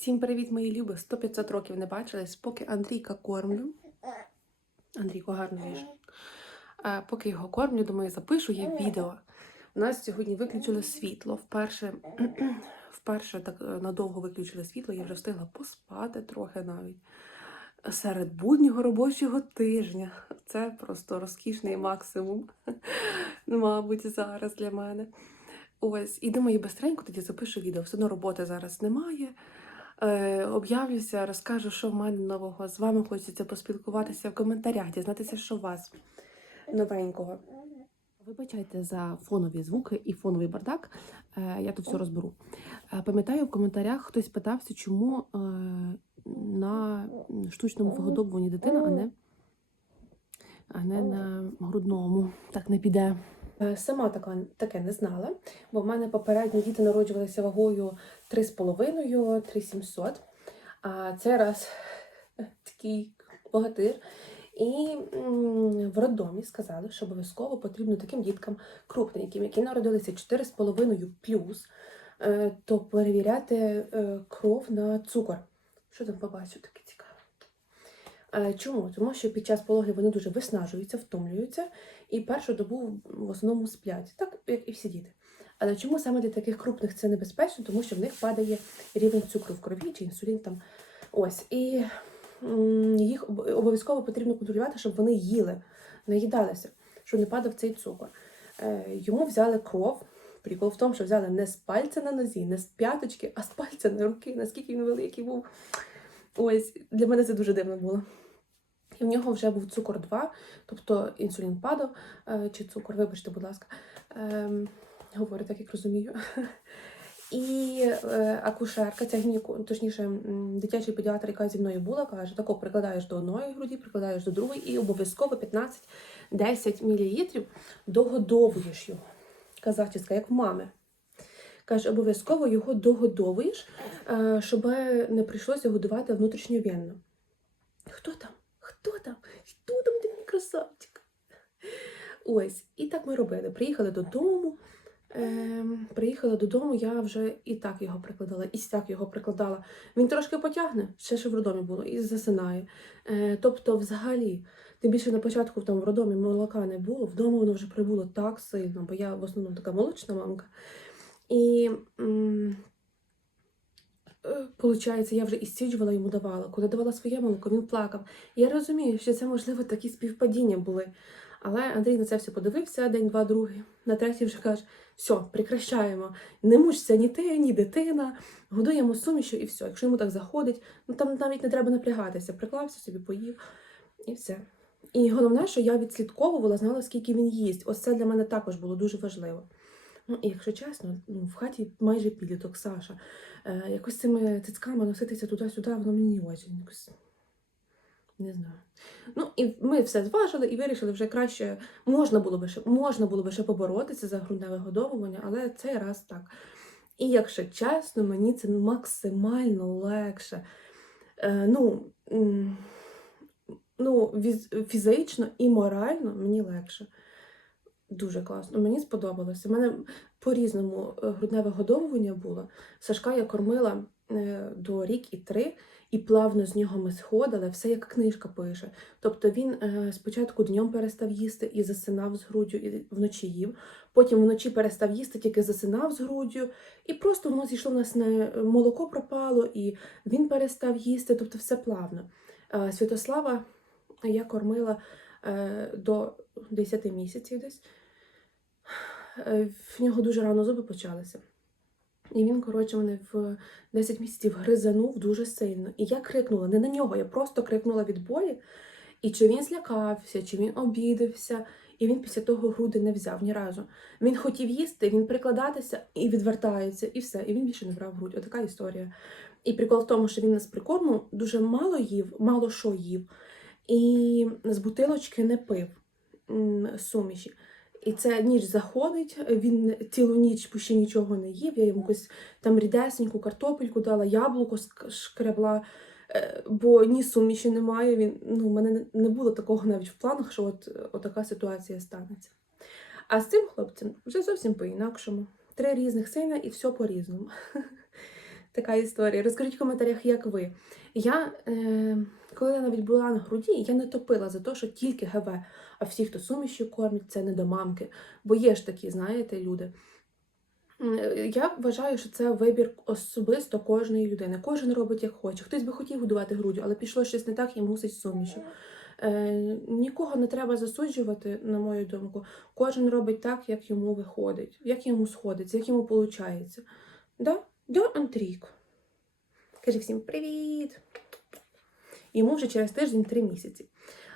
Всім привіт, мої люби! 100-500 років не бачились, поки Андрійка кормлю. Андрійко, гарно їж. Поки його кормлю, думаю, запишу я відео. У нас сьогодні виключили світло. Вперше, вперше так е, надовго виключили світло, я вже встигла поспати трохи навіть. Серед буднього робочого тижня. Це просто розкішний максимум, мабуть, зараз для мене. Ось, і думаю, бистренько тоді запишу відео. Все одно роботи зараз немає. Е, об'явлюся, розкажу, що в мене нового. З вами хочеться поспілкуватися в коментарях, дізнатися, що у вас новенького. Вибачайте за фонові звуки і фоновий бардак. Е, я тут все розберу. Е, пам'ятаю, в коментарях хтось питався, чому на штучному вигодовуванні дитина, а не, а не на грудному. Так не піде. Е, Сама така, таке не знала, бо в мене попередні діти народжувалися вагою 3,5, 3,700. А цей раз такий богатир. І в роддомі сказали, що обов'язково потрібно таким діткам крупненьким, які народилися 4,5 плюс, е, то перевіряти е, кров на цукор. Що там побачу таке Чому? Тому що під час пологів вони дуже виснажуються, втомлюються і першу добу в основному сплять, так як і всі діти. Але чому саме для таких крупних це небезпечно? Тому що в них падає рівень цукру в крові чи інсулін там. Ось. І їх обов'язково потрібно контролювати, щоб вони їли, наїдалися, щоб не падав цей цукор. Е, Йому взяли кров. Прикол в тому, що взяли не з пальця на нозі, не з п'яточки, а з пальця на руки, наскільки він великий був. Ось, для мене це дуже дивно було. І в нього вже був цукор 2, тобто інсулін падав, е, чи цукор, вибачте, будь ласка, ем, говорю так, як розумію. І е, акушерка, ця гініко, точніше, дитячий педіатр, яка зі мною була, каже, тако прикладаєш до одної груді, прикладаєш до другої, і обов'язково 15-10 мл догодовуєш його. Казачиська, як в мами. Каже, обов'язково його догодовуєш, е, щоб не прийшлося годувати внутрішньовенно. Хто там? Хто там? Хто там ти мій красавчик? Ось, і так ми робили. Приїхали додому. Ем, приїхала додому, я вже і так його прикладала, і сяк його прикладала. Він трошки потягне, ще що в роддомі було, і засинає. Е, тобто, взагалі, тим більше на початку там в роддомі молока не було, вдома воно вже прибуло так сильно, бо я в основному така молочна мамка. І е, Получається, я вже і стіджувала йому давала. Коли давала своє молоко, він плакав. Я розумію, що це, можливо, такі співпадіння були. Але Андрій на це все подивився день, два, другий. На третій вже каже: все, прекращаємо. Не мучся ні ти, ні дитина, годуємо сумішю і все. Якщо йому так заходить, ну там навіть не треба напрягатися. Приклався собі, поїв і все. І головне, що я відслідковувала, знала, скільки він їсть. Ось це для мене також було дуже важливо. Ну, і якщо чесно, ну, в хаті майже підліток Саша. Е, якось цими цицьками носитися туди-сюди, воно мені не очень. Якось... Не знаю. Ну, і ми все зважили і вирішили вже краще. Можна було би ще, можна було би ще поборотися за грудне вигодовування, але цей раз так. І якщо чесно, мені це максимально легше. Е, ну, ну, фізично і морально мені легше. Дуже класно. Мені сподобалося. У мене по-різному е, грудне вигодовування було. Сашка я кормила е, до рік і три, і плавно з нього ми сходили, все як книжка пише. Тобто він е, спочатку днем перестав їсти і засинав з груддю, і вночі їв. Потім вночі перестав їсти, тільки засинав з груддю. І просто воно зійшло в нас на молоко пропало, і він перестав їсти, тобто все плавно. Святослава я кормила до 10 місяців десь. Е, В нього дуже рано зуби почалися. І він, коротше, мене в 10 місяців гризанув дуже сильно. І я крикнула не на нього, я просто крикнула від болі. І чи він злякався, чи він обідався, і він після того груди не взяв ні разу. Він хотів їсти, він прикладатися і відвертається, і все. І він більше не брав грудь. Отака історія. І прикол в тому, що він нас прикорму дуже мало їв, мало що їв, і з бутилочки не пив суміші. І це ніч заходить, він цілу ніч ще нічого не їв. Я йому якусь там рідесеньку картопельку дала, яблуко шкребла, е, бо ні суміші немає. Він, ну, в мене не- не було такого навіть в планах, що от, от така ситуація станеться. А з цим хлопцем вже зовсім по-інакшому. Три різних сина і все по-різному. така історія. Розкажіть в коментарях, як ви. Я, е, коли я навіть була на груді, я не топила за те, що тільки ГВ, а всі, хто сумішю кормять, це не до мамки. Бо є ж такі, знаєте, люди. Е, Я вважаю, що це вибір особисто кожної людини. Кожен робить як хоче. Хтось би хотів годувати груддю, але пішло щось не так і мусить сумішу. Е, нікого не треба засуджувати, на мою думку. Кожен робить так, як йому виходить, як йому сходить, як йому виходить. Да? Да, Андрійко? Кажи всім привіт! Йому вже через тиждень три місяці.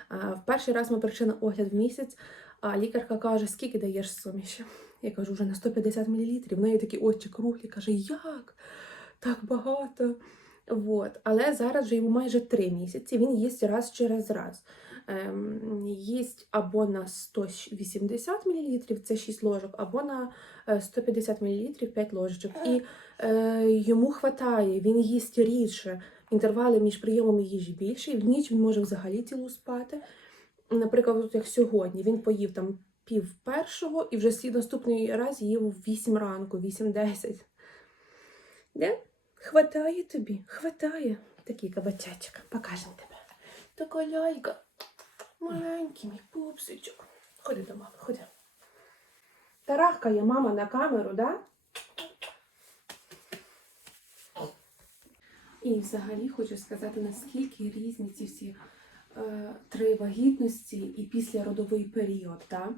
В перший раз ми прийшли на огляд в місяць, а лікарка каже, скільки даєш суміші? Я кажу, вже на 150 мл. В неї такі очі круглі. Каже, як? Так багато. Вот. Але зараз вже йому майже три місяці. Він їсть раз через раз. Ем, їсть або на 180 мл, це 6 ложок, або на е, 150 мл 5 ложечок. І е, йому хватає, він їсть рідше. Інтервали між прийомами їжі більші, і в ніч він може взагалі цілу спати. Наприклад, як сьогодні, він поїв там пів першого і вже слід наступний раз їв в 8 ранку, 8-10. Де? Хватає тобі, хватає. Такий кабачачок, покажемо тебе. Така лялька. Маленький мій пупсичок. Ходи до мами, ходи. Тарахкає мама на камеру, да? І взагалі хочу сказати, наскільки різні ці всі е, три вагітності і післяродовий період. Да?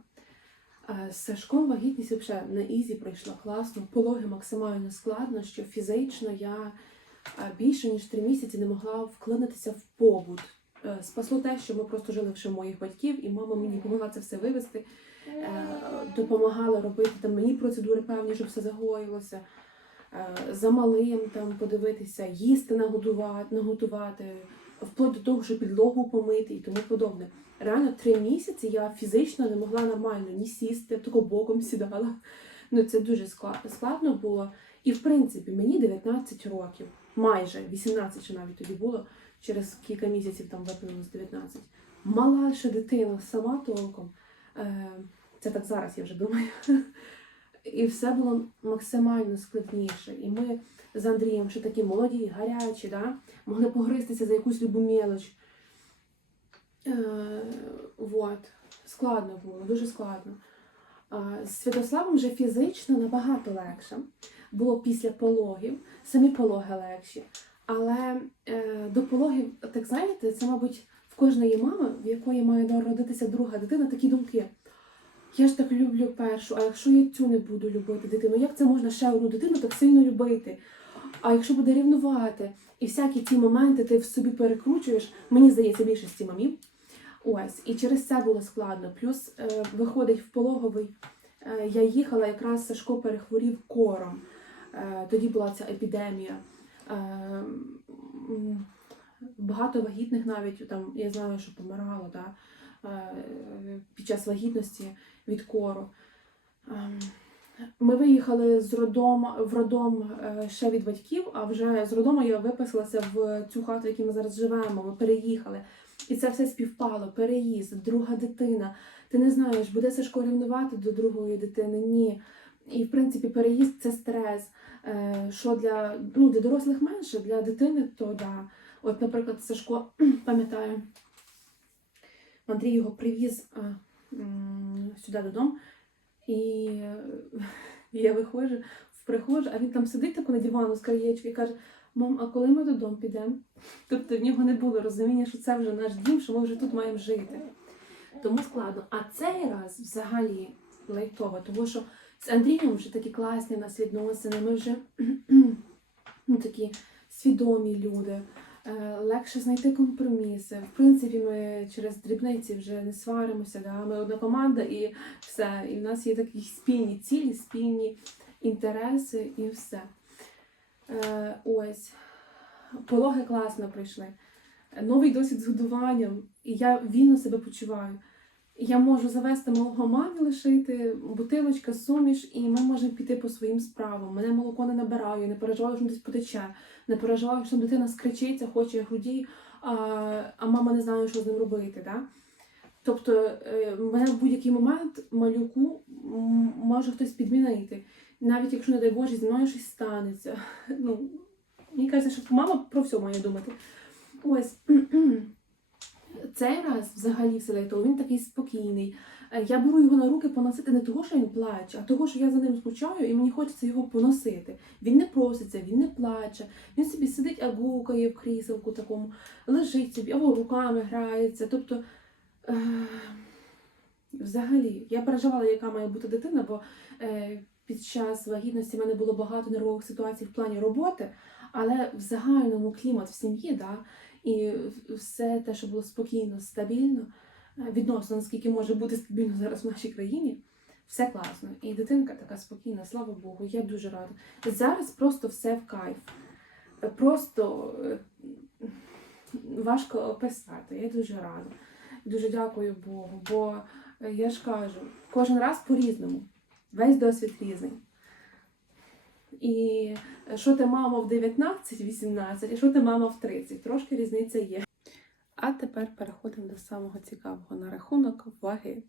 Е, з Сашком вагітність взагалі на ізі пройшла класно, пологи максимально складно, що фізично я е, більше ніж три місяці не могла вклинитися в побут. Е, Спасло те, що ми просто жили в моїх батьків, і мама мені допомогла це все вивезти, допомагала робити там мені процедури певні, щоб все загоїлося. Е, За малим там подивитися, їсти нагодувати, наготувати, вплоть до того, що підлогу помити і тому подобне. Реально три місяці я фізично не могла нормально ні сісти, тако боком сідала. Ну це дуже складно було. І в принципі мені 19 років, майже 18 ще навіть тоді було. Через кілька місяців там виповнилось 19. Мала ще дитина, сама толком. Е, Це так зараз я вже думаю. І все було максимально складніше. І ми з Андрієм, що такі молоді, гарячі, да? могли погристися за якусь любу мелоч. Е, вот. Складно було, дуже складно. А, з Святославом вже фізично набагато легше. Було після пологів, самі пологи легші. Але е, до пологів, так знаєте, це, мабуть, в кожної мами, в якої має народитися друга дитина, такі думки. Я ж так люблю першу, а якщо я цю не буду любити дитину, як це можна ще одну дитину так сильно любити? А якщо буде рівнувати, і всякі ці моменти ти в собі перекручуєш, мені здається, більшості мамів. Ось, і через це було складно. Плюс е, виходить в пологовий. Е, я їхала, якраз Сашко перехворів кором. Е, тоді була ця епідемія. Е, багато вагітних навіть там, я знаю, що помирало да, е, під час вагітності від кору. Ем, Ми виїхали з родом, в родом е, ще від батьків, а вже з родому я виписалася в цю хату, в якій ми зараз живемо. Ми переїхали. І це все співпало. Переїзд, друга дитина. Ти не знаєш, буде Сашко рівнувати до другої дитини? Ні. І в принципі переїзд це стрес. Е, Що для, ну, для дорослих менше, для дитини то да. От, наприклад, Сашко пам'ятаю, Андрій його привіз м, сюди додому. І е, я виходжу в прихожу, а він там сидить тако на дивану з краєчки і каже: Мам, а коли ми додому підемо? Тобто в нього не було розуміння, що це вже наш дім, що ми вже тут маємо жити. Тому складно. А цей раз взагалі лайтово, тому що з Андрієм вже такі класні в нас відносини, ми вже ну, такі свідомі люди. Е, Легше знайти компроміси. В принципі, ми через дрібниці вже не сваримося. Да? Ми одна команда і все. І в нас є такі спільні цілі, спільні інтереси і все. Е, ось. Пологи класно пройшли. Новий досвід з годуванням, і я вільно себе почуваю. Я можу завести малого мамі лишити, бутилочка, суміш, і ми можемо піти по своїм справам. Мене молоко не набираю, не переживаю, що десь потече, не переживаю, що дитина скричиться, хоче груді, а, а мама не знає, що з ним робити. Да? Тобто е, мене в будь-який момент малюку може хтось підмінити. Навіть якщо, не дай Боже, зі мною щось станеться. Ну, Мені кажеться, що мама про все має думати. Ось. Цей раз взагалі все лето, він такий спокійний. Е, Я беру його на руки поносити не того, що він плаче, а того, що я за ним скучаю, і мені хочеться його поносити. Він не проситься, він не плаче. Він собі сидить, агукає в кріселку такому, лежить собі, або руками грається. Тобто, е- взагалі, я переживала, яка має бути дитина, бо е- під час вагітності в мене було багато нервових ситуацій в плані роботи, але в загальному клімат в сім'ї, да, і все те, що було спокійно, стабільно, е, відносно наскільки може бути стабільно зараз в нашій країні, все класно. І дитинка така спокійна, слава Богу, я дуже рада. Зараз просто все в кайф. Е, Просто е, важко описати. Я дуже рада. Дуже дякую Богу, бо я ж кажу, кожен раз по-різному. Весь досвід різний. І що ти мама в 19-18, і що ти мама в 30. Трошки різниця є. А тепер переходимо до самого цікавого на рахунок ваги.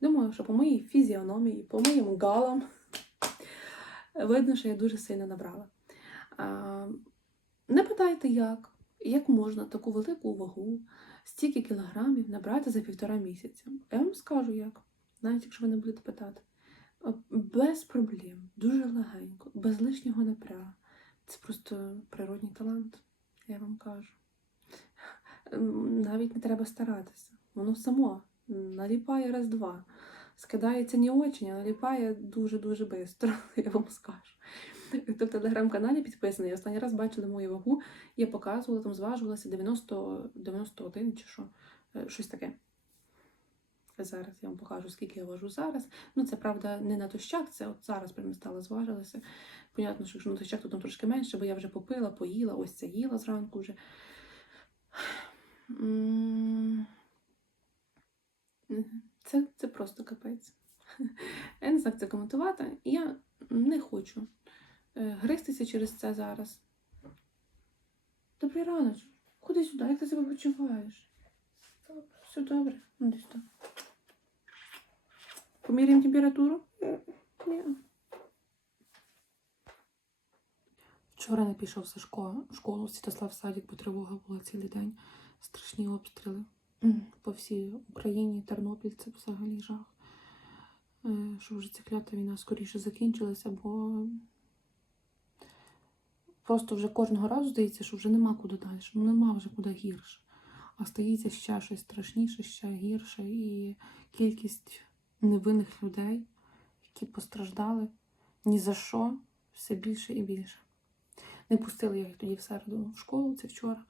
Думаю, що по моїй фізіономії, по моїм галам видно, що я дуже сильно набрала. Не питайте, як, як можна таку велику вагу, стільки кілограмів набрати за півтора місяця. Я вам скажу як, навіть якщо ви не будете питати. Без проблем, дуже легенько, без лишнього напрягу. Це просто природній талант, я вам кажу. Навіть не треба старатися. Воно само наліпає раз-два. Скидається не очень, а наліпає дуже-дуже швидко, я вам скажу. Хто в телеграм-каналі підписаний, останній раз бачили мою вагу, я показувала, там зважувалася 90, 91 чи що, е, щось таке. Зараз я вам покажу, скільки я важу зараз. Ну, це правда не на тощак, це от зараз прямо стала зважилася. Понятно, що на тощак, то там трошки менше, бо я вже попила, поїла, ось це їла зранку вже. Це, це просто капець. Я не знаю, як це коментувати. Я не хочу е, гристися через це зараз. Добрий раночок. Ходи сюди, як ти себе почуваєш? Все добре. Ну, десь так. Поміряємо температуру? Ні. Вчора не пішов Сашко в школу, Святослав садик, бо тривога була цілий день. Страшні обстріли по всій Україні, Тернопіль це взагалі жах. Що вже ця клята війна скоріше закінчилася, бо просто вже кожного разу здається, що вже нема куди далі, ну нема вже куди гірше. А стається ще щось страшніше, ще гірше, і кількість невинних людей, які постраждали ні за що, все більше і більше. Не пустили я їх тоді в середу в школу, це вчора.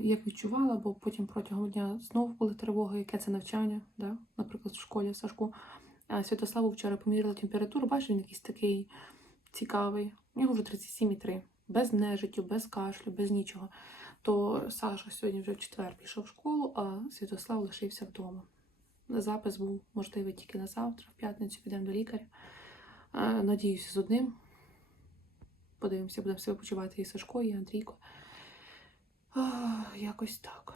Як відчувала, бо потім протягом дня знову були тривоги, яке це навчання, да? наприклад, в школі Сашку. А Святославу вчора поміряла температуру, бачиш, він якийсь такий цікавий. У нього вже 37,3, без нежиттю, без кашлю, без нічого. То Саша сьогодні вже в четвер пішов в школу, а Святослав лишився вдома. Запис був можливий тільки на завтра, в п'ятницю підемо до лікаря. Надіюся, з одним. Подивимося, будемо себе почувати і Сашко, і Андрійко. Якось так.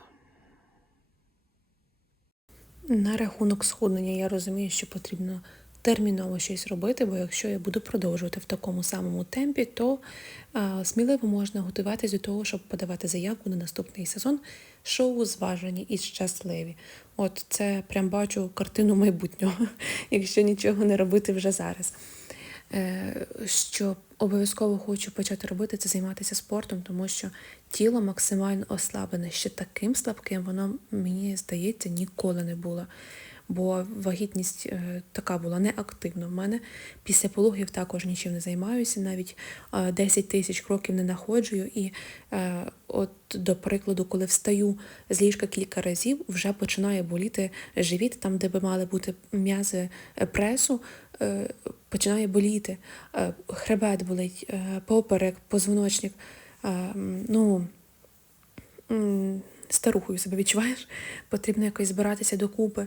На рахунок схуднення я розумію, що потрібно терміново щось робити, бо якщо я буду продовжувати в такому самому темпі, то а, сміливо можна готуватися до того, щоб подавати заявку на наступний сезон шоу зважені і щасливі. От це прям бачу картину майбутнього, якщо нічого не робити вже зараз. Е, Що обов'язково хочу почати робити, це займатися спортом, тому що тіло максимально ослаблене. Ще таким слабким воно, мені здається, ніколи не було. Бо вагітність е, така була неактивна. В мене після пологів також нічим не займаюся, навіть е, 10 тисяч кроків не находжую. І е, от, до прикладу, коли встаю з ліжка кілька разів, вже починає боліти живіт, там, де би мали бути м'язи е, пресу, е, починає боліти. Е, хребет болить, е, поперек, позвоночник. Е, ну, старухою себе відчуваєш, потрібно якось збиратися докупи.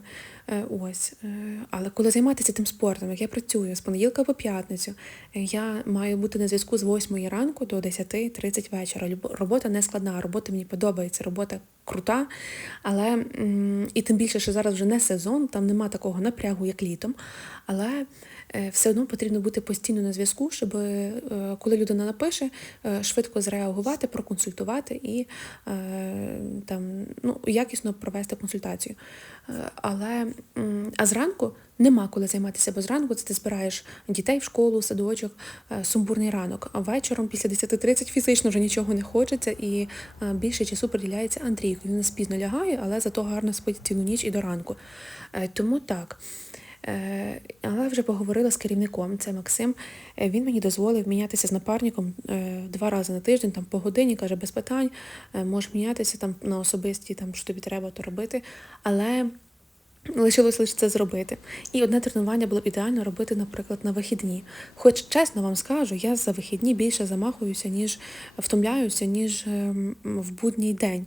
Е, Ось. Е, Але коли займатися тим спортом, як я працюю з понеділка по п'ятницю, е, я маю бути на зв'язку з 8 ранку до 10.30 вечора. Робота не складна, робота мені подобається, робота крута. Але і тим більше, що зараз вже не сезон, там нема такого напрягу, як літом. Але все одно потрібно бути постійно на зв'язку, щоб е, коли людина напише, е, швидко зреагувати, проконсультувати і е, там ну, якісно провести консультацію. Е, Але а зранку нема коли займатися, бо зранку це ти збираєш дітей в школу, садочок, е, сумбурний ранок. А вечором після 10.30 фізично вже нічого не хочеться, і е, більше часу приділяється Андрійку. Він не пізно лягає, але зато гарно спить цілу ніч і до ранку. Е, Тому так. Е, Але вже поговорила з керівником, це Максим. Е, Він мені дозволив мінятися з напарником е, два рази на тиждень, там по годині, каже, без питань, можеш мінятися там на особисті, там, що тобі треба, то робити. Але лишилось лише це зробити. І одне тренування було б ідеально робити, наприклад, на вихідні. Хоч чесно вам скажу, я за вихідні більше замахуюся, ніж втомляюся, ніж ем, в будній день.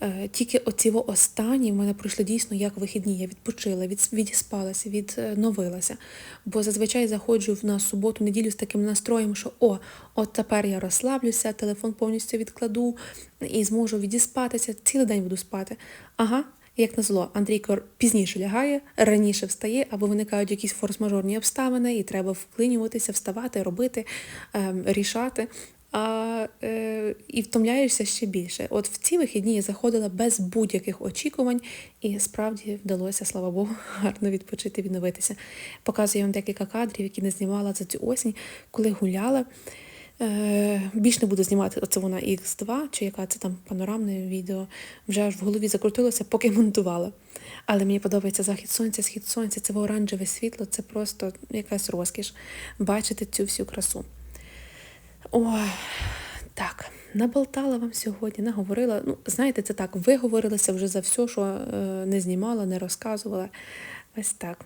Е, Тільки оці останні в мене пройшли дійсно як вихідні. Я відпочила, від, відіспалася, відновилася. Бо зазвичай заходжу на суботу, неділю з таким настроєм, що о, от тепер я розслаблюся, телефон повністю відкладу і зможу відіспатися. Цілий день буду спати. Ага. Як назло, Андрійко пізніше лягає, раніше встає, або виникають якісь форс-мажорні обставини, і треба вклинюватися, вставати, робити, ем, рішати. А, е, і втомляєшся ще більше. От в ці вихідні я заходила без будь-яких очікувань, і справді вдалося, слава Богу, гарно відпочити, відновитися. Показую вам декілька кадрів, які не знімала за цю осінь, коли гуляла. Е, більш не буду знімати оце вона X2, чи яка це там панорамне відео. Вже аж в голові закрутилося, поки монтувала. Але мені подобається захід сонця, схід сонця, це оранжеве світло, це просто якась розкіш бачити цю всю красу. Ой, так, наболтала вам сьогодні, наговорила. Ну, знаєте, це так, виговорилася вже за все, що е, не знімала, не розказувала. Ось так.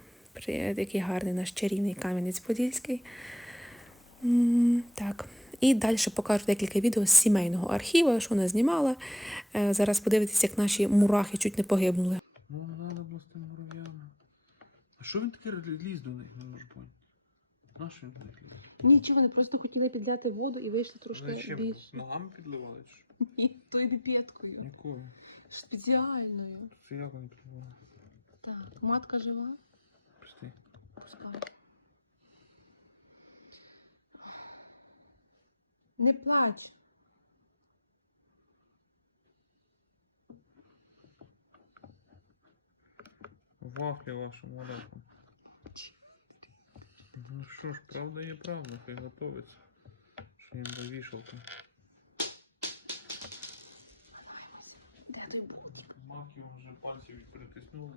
Який гарний наш чарівний кам'янець Подільський. Так. І далі покажу декілька відео з сімейного архіву, що вона знімала. Е, Зараз подивитися, як наші мурахи чуть не погибнули. Ну, надо було з тими мурав'ями. А що він таке ліз до них, не можу поняти? На що них ліз? Нічого, вони просто хотіли підляти воду і вийшли Зачем? Ногами підливали? чи що? Ні, тою піпеткою. Якою? Спеціальною. Це як вони підливали? Так, матка жива. Пусти. Пускай. Не плач. Вафлі вашому маляку. Ну що ж, правда є правда, хай готовиться. Що їм до вішалки. Де той болтик? Маки вам вже пальці притиснули.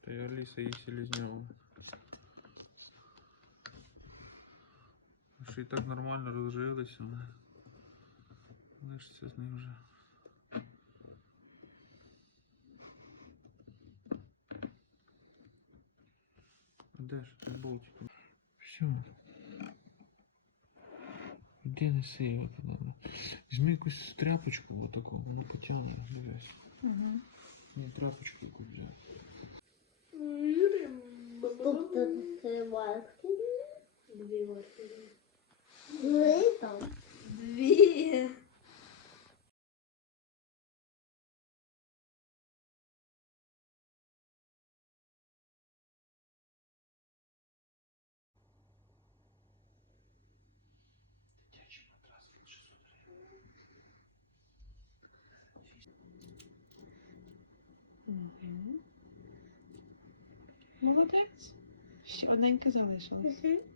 Та й Аліса її селізньова. Що і так нормально розжилися. вони. Лишиться з них вже. Де ж той болтик? Все. Іди неси його туди. Візьми якусь тряпочку отаку, воно потягне, дивись. Угу. Ні, тряпочку якусь взяти. Тобто це варки? Дві варки. Дві там. Дві. Молодець. Ще одненьке залишилось. Угу.